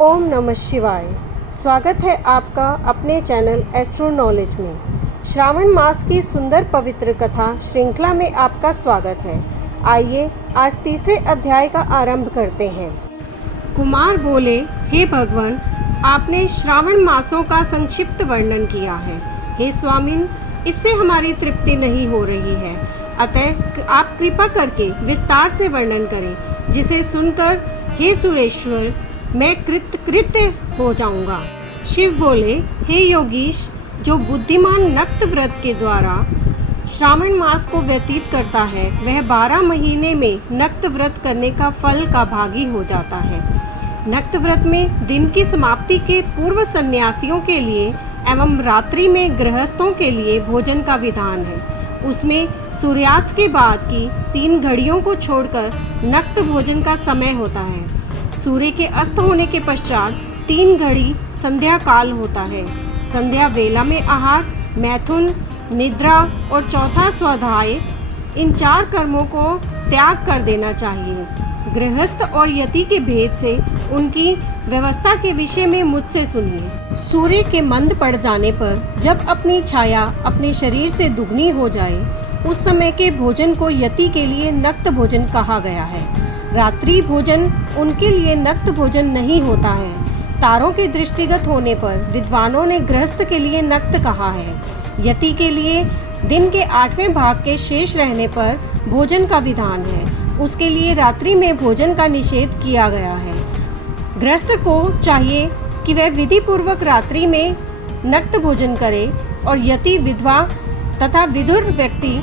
ओम नमः शिवाय। स्वागत है आपका अपने चैनल एस्ट्रो नॉलेज में। श्रावण मास की सुंदर पवित्र कथा श्रृंखला में आपका स्वागत है। आइए आज तीसरे अध्याय का आरंभ करते हैं। कुमार बोले, हे भगवान, आपने श्रावण मासों का संक्षिप्त वर्णन किया है। हे स्वामिन, इससे हमारी तृप्ति नहीं हो रही है, अतः आप कृपा करके विस्तार से वर्णन करें, जिसे सुनकर हे सुरेश्वर मैं कृतकृत्य हो जाऊंगा। शिव बोले, हे योगीश, जो बुद्धिमान नक्त व्रत के द्वारा श्रावण मास को व्यतीत करता है, वह 12 महीने में नक्त व्रत करने का फल का भागी हो जाता है। नक्त व्रत में दिन की समाप्ति के पूर्व सन्यासियों के लिए एवं रात्रि में गृहस्थों के लिए भोजन का विधान है। उसमें सूर्यास्त के बाद की 3 घड़ियों को छोड़कर नक्त भोजन का समय होता है। सूर्य के अस्त होने के पश्चात 3 घड़ी संध्या काल होता है। संध्या वेला में आहार, मैथुन, निद्रा और चौथा स्वाध्याय, इन 4 कर्मों को त्याग कर देना चाहिए। गृहस्थ और यति के भेद से उनकी व्यवस्था के विषय में मुझसे सुनिए। सूर्य के मंद पड़ जाने पर जब अपनी छाया अपने शरीर से दुगनी हो जाए, उस समय के भोजन को यति के लिए नक्त भोजन कहा गया है। रात्रि भोजन उनके लिए नक्त भोजन नहीं होता है। तारों के दृष्टिगत होने पर विद्वानों ने गृहस्थ के लिए नक्त कहा है। यति के लिए दिन के 8वें भाग के शेष रहने पर भोजन का विधान है। उसके लिए रात्रि में भोजन का निषेध किया गया है। गृहस्थ को चाहिए कि वह विधि पूर्वक रात्रि में नक्त भोजन करे और यति, विधवा तथा विधुर व्यक्ति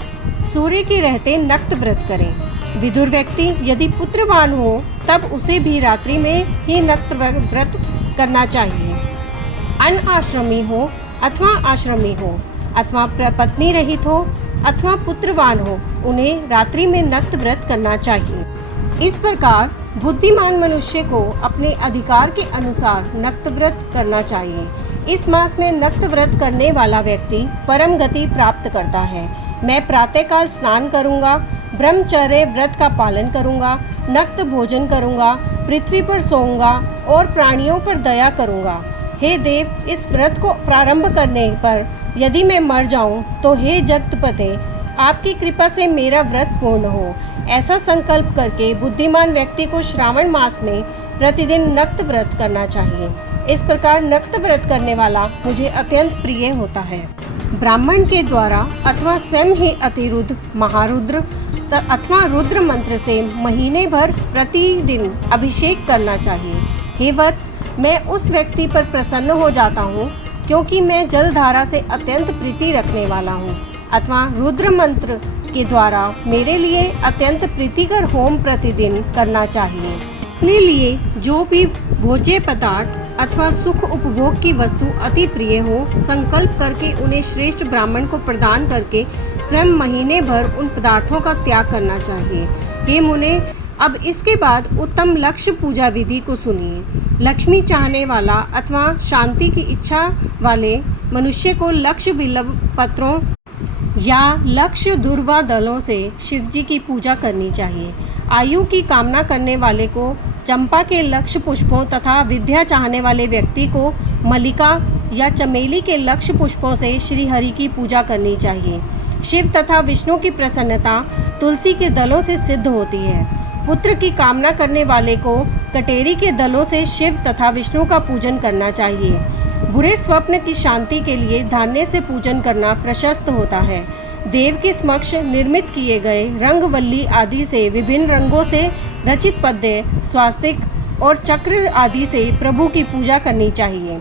सूर्य के रहते नक्त व्रत करें। विधुर व्यक्ति यदि पुत्रवान हो तब उसे भी रात्रि में ही नक्त व्रत करना चाहिए। अनआश्रमी हो अथवा आश्रमी हो अथवा पत्नी रहित हो अथवा पुत्रवान हो, उन्हें रात्रि में नक्त व्रत करना चाहिए। इस प्रकार बुद्धिमान मनुष्य को अपने अधिकार के अनुसार नक्त व्रत करना चाहिए। इस मास में नक्त व्रत करने वाला व्यक्ति परम गति प्राप्त करता है। मैं प्रातःकाल स्नान करूंगा, ब्रह्मचर्य व्रत का पालन करूंगा, नक्त भोजन करूंगा, पृथ्वी पर सोऊंगा और प्राणियों पर दया करूंगा। हे देव, इस व्रत को प्रारंभ करने पर यदि मैं मर जाऊं तो हे जगतपते, आपकी कृपा से मेरा व्रत पूर्ण हो। ऐसा संकल्प करके बुद्धिमान व्यक्ति को श्रावण मास में प्रतिदिन नक्त व्रत करना चाहिए। इस प्रकार नक्त व्रत करने वाला मुझे अत्यंत प्रिय होता है। ब्राह्मण के द्वारा अथवा स्वयं ही अतिरुद्र, महारुद्र अथवा रुद्र मंत्र से महीने भर प्रतिदिन अभिषेक करना चाहिए। हे वत्स, मैं उस व्यक्ति पर प्रसन्न हो जाता हूँ क्योंकि मैं जलधारा से अत्यंत प्रीति रखने वाला हूँ। अथवा रुद्र मंत्र के द्वारा मेरे लिए अत्यंत प्रीतिकर होम प्रतिदिन करना चाहिए। अपने लिए जो भी भोज्य पदार्थ अथवा सुख उपभोग की वस्तु अति प्रिय हो, संकल्प करके उन्हें श्रेष्ठ ब्राह्मण को प्रदान करके स्वयं महीने भर उन पदार्थों का त्याग करना चाहिए। हे मुने, अब इसके बाद उत्तम लक्ष्य पूजा विधि को सुनिए। लक्ष्मी चाहने वाला अथवा शांति की इच्छा वाले मनुष्य को लक्ष्य विल्लव पत्रों या लक्ष्य दुर्वा दलों से शिवजी की पूजा करनी चाहिए। आयु की कामना करने वाले को चंपा के लक्ष्य पुष्पों तथा विद्या चाहने वाले व्यक्ति को मल्लिका या चमेली के लक्ष्य पुष्पों से श्री हरि की पूजा करनी चाहिए। शिव तथा विष्णु की प्रसन्नता तुलसी के दलों से सिद्ध होती है। पुत्र की कामना करने वाले को कटेरी के दलों से शिव तथा विष्णु का पूजन करना चाहिए। बुरे स्वप्न की शांति के लिए धान्य से पूजन करना प्रशस्त होता है। देव के समक्ष निर्मित किए गए रंगवल्ली आदि से विभिन्न रंगों से रचित पद्य, स्वास्तिक और चक्र आदि से प्रभु की पूजा करनी चाहिए।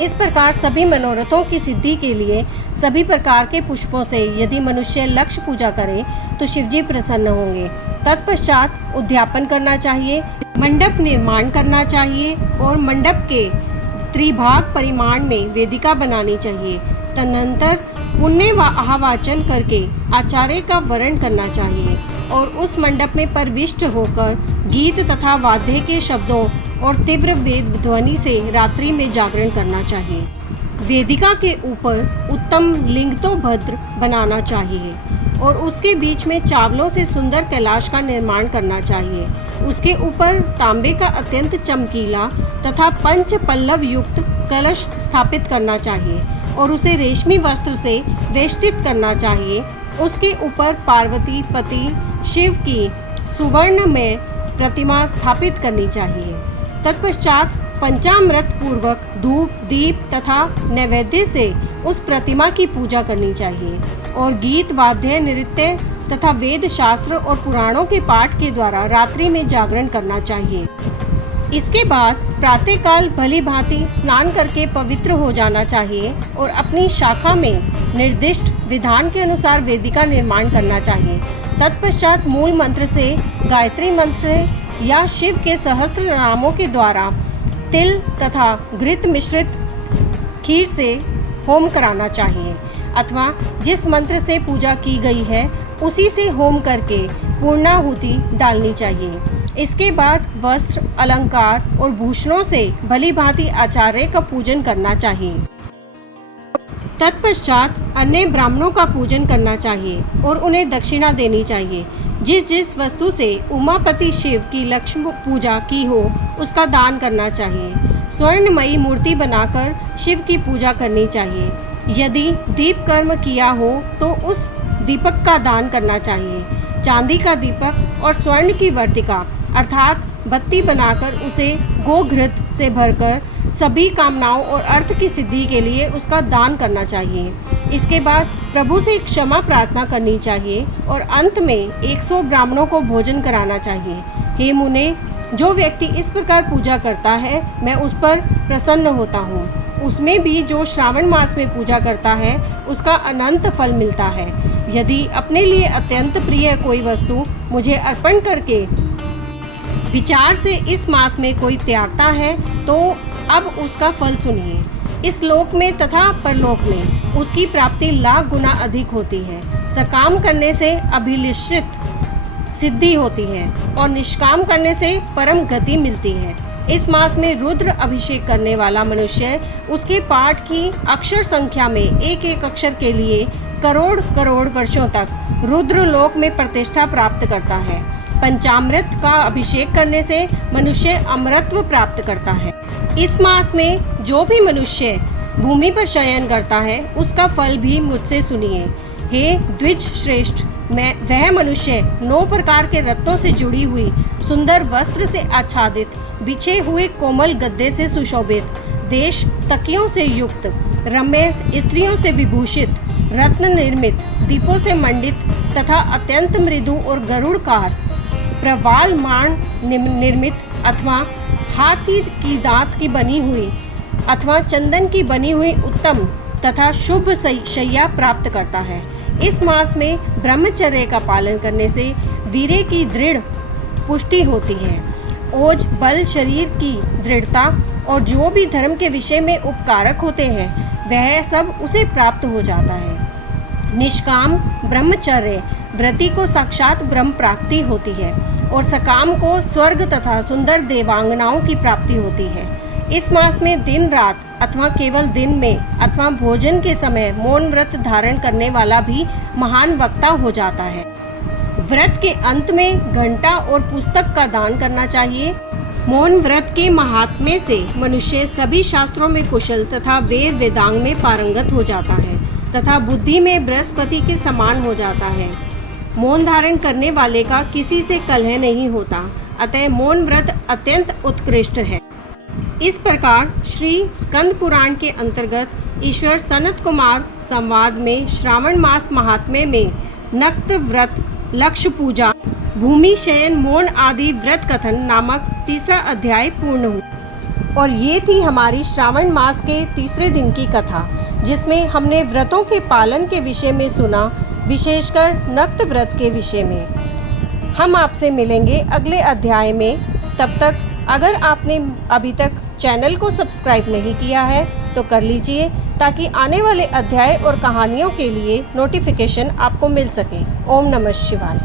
इस प्रकार सभी मनोरथों की सिद्धि के लिए सभी प्रकार के पुष्पों से यदि मनुष्य लक्ष्य पूजा करे तो शिवजी प्रसन्न होंगे। तत्पश्चात उद्यापन करना चाहिए, मंडप निर्माण करना चाहिए और मंडप के त्रिभाग परिमाण में वेदिका बनानी चाहिए। तदनंतर पुण्य व आवाचन करके आचार्य का वरण करना चाहिए और उस मंडप में प्रविष्ट होकर गीत तथा वाद्य के शब्दों और तीव्र वेद ध्वनि से रात्रि में जागरण करना चाहिए। वेदिका के ऊपर उत्तम लिंग तो भद्र बनाना चाहिए और उसके बीच में चावलों से सुंदर कैलाश का निर्माण करना चाहिए। उसके ऊपर तांबे का अत्यंत चमकीला तथा पंच पल्लव युक्त कलश स्थापित करना चाहिए और उसे रेशमी वस्त्र से वेष्टित करना चाहिए। उसके ऊपर पार्वती पति शिव की सुवर्ण में प्रतिमा स्थापित करनी चाहिए। तत्पश्चात पंचामृत पूर्वक धूप दीप तथा नैवेद्य से उस प्रतिमा की पूजा करनी चाहिए और गीत वाद्य नृत्य तथा वेद शास्त्र और पुराणों के पाठ के द्वारा रात्रि में जागरण करना चाहिए। इसके बाद प्रातःकाल भली भांति स्नान करके पवित्र हो जाना चाहिए और अपनी शाखा में निर्दिष्ट विधान के अनुसार वेदिका निर्माण करना चाहिए। तत्पश्चात मूल मंत्र से गायत्री मंत्र से या शिव के सहस्त्र नामों के द्वारा तिल तथा घृत मिश्रित खीर से होम कराना चाहिए अथवा जिस मंत्र से पूजा की गई है उसी से होम करके पूर्णाहुति डालनी चाहिए। इसके बाद वस्त्र अलंकार और भूषणों से भली भांति आचार्य का पूजन करना चाहिए। तत्पश्चात अन्य ब्राह्मणों का पूजन करना चाहिए और उन्हें दक्षिणा देनी चाहिए। जिस जिस वस्तु से उमापति शिव की लक्ष्मी पूजा की हो उसका दान करना चाहिए। स्वर्णमयी मूर्ति बनाकर शिव की पूजा करनी चाहिए। यदि दीप कर्म किया हो तो उस दीपक का दान करना चाहिए। चांदी का दीपक और स्वर्ण की वर्तिका अर्थात बत्ती बनाकर उसे गोघृत से भरकर सभी कामनाओं और अर्थ की सिद्धि के लिए उसका दान करना चाहिए। इसके बाद प्रभु से क्षमा प्रार्थना करनी चाहिए और अंत में 100 ब्राह्मणों को भोजन कराना चाहिए। हे मुने, जो व्यक्ति इस प्रकार पूजा करता है मैं उस पर प्रसन्न होता हूँ। उसमें भी जो श्रावण मास में पूजा करता है उसका अनंत फल मिलता है। यदि अपने लिए अत्यंत प्रिय कोई वस्तु मुझे अर्पण करके विचार से इस मास में कोई त्यागता है तो अब उसका फल सुनिए। इस लोक में तथा परलोक में उसकी प्राप्ति लाख गुना अधिक होती है। सकाम करने से अभिलषित सिद्धि होती है और निष्काम करने से परम गति मिलती है। इस मास में रुद्र अभिषेक करने वाला मनुष्य उसके पाठ की अक्षर संख्या में एक एक अक्षर के लिए करोड़ करोड़ वर्षों तक रुद्र लोक में प्रतिष्ठा प्राप्त करता है। पंचामृत का अभिषेक करने से मनुष्य अमरत्व प्राप्त करता है। इस मास में जो भी मनुष्य भूमि पर शयन करता है उसका फल भी मुझसे सुनिए। हे द्विज श्रेष्ठ, मैं वह मनुष्य 9 प्रकार के रत्नों से जुड़ी हुई सुंदर वस्त्र से आच्छादित बिछे हुए कोमल गद्दे से सुशोभित देश तकियों से युक्त रम्य स्त्रियों से विभूषित रत्न निर्मित दीपों से मंडित तथा अत्यंत मृदु और गरुड़कार प्रवाल मान निर्मित अथवा हाथी की दांत की बनी हुई अथवा चंदन की बनी हुई उत्तम तथा शुभ शैया प्राप्त करता है। इस मास में ब्रह्मचर्य का पालन करने से वीर्य की दृढ़ पुष्टि होती है। ओज बल शरीर की दृढ़ता और जो भी धर्म के विषय में उपकारक होते हैं वह सब उसे प्राप्त हो जाता है। निष्काम ब्रह्मचर्य व्रति को साक्षात ब्रह्म प्राप्ति होती है और सकाम को स्वर्ग तथा सुंदर देवांगनाओं की प्राप्ति होती है। इस मास में दिन रात अथवा केवल दिन में अथवा भोजन के समय मौन व्रत धारण करने वाला भी महान वक्ता हो जाता है। व्रत के अंत में घंटा और पुस्तक का दान करना चाहिए। मौन व्रत के महात्म्य से मनुष्य सभी शास्त्रों में कुशल तथा वेद वेदांग में पारंगत हो जाता है तथा बुद्धि में बृहस्पति के समान हो जाता है। मौन धारण करने वाले का किसी से कलह नहीं होता, अतः मौन व्रत अत्यंत उत्कृष्ट है। इस प्रकार श्री स्कंद पुराण के अंतर्गत ईश्वर सनत कुमार संवाद में श्रावण मास महात्म्य में नक्त व्रत, लक्ष्य पूजा, भूमि शयन, मौन आदि व्रत कथन नामक तीसरा अध्याय पूर्ण हुआ। और ये थी हमारी श्रावण मास के तीसरे दिन की कथा, जिसमें हमने व्रतों के पालन के विषय में सुना, विशेषकर नक्त व्रत के विषय में। हम आपसे मिलेंगे अगले अध्याय में। तब तक अगर आपने अभी तक चैनल को सब्सक्राइब नहीं किया है तो कर लीजिए, ताकि आने वाले अध्याय और कहानियों के लिए नोटिफिकेशन आपको मिल सके। ओम नमः शिवाय।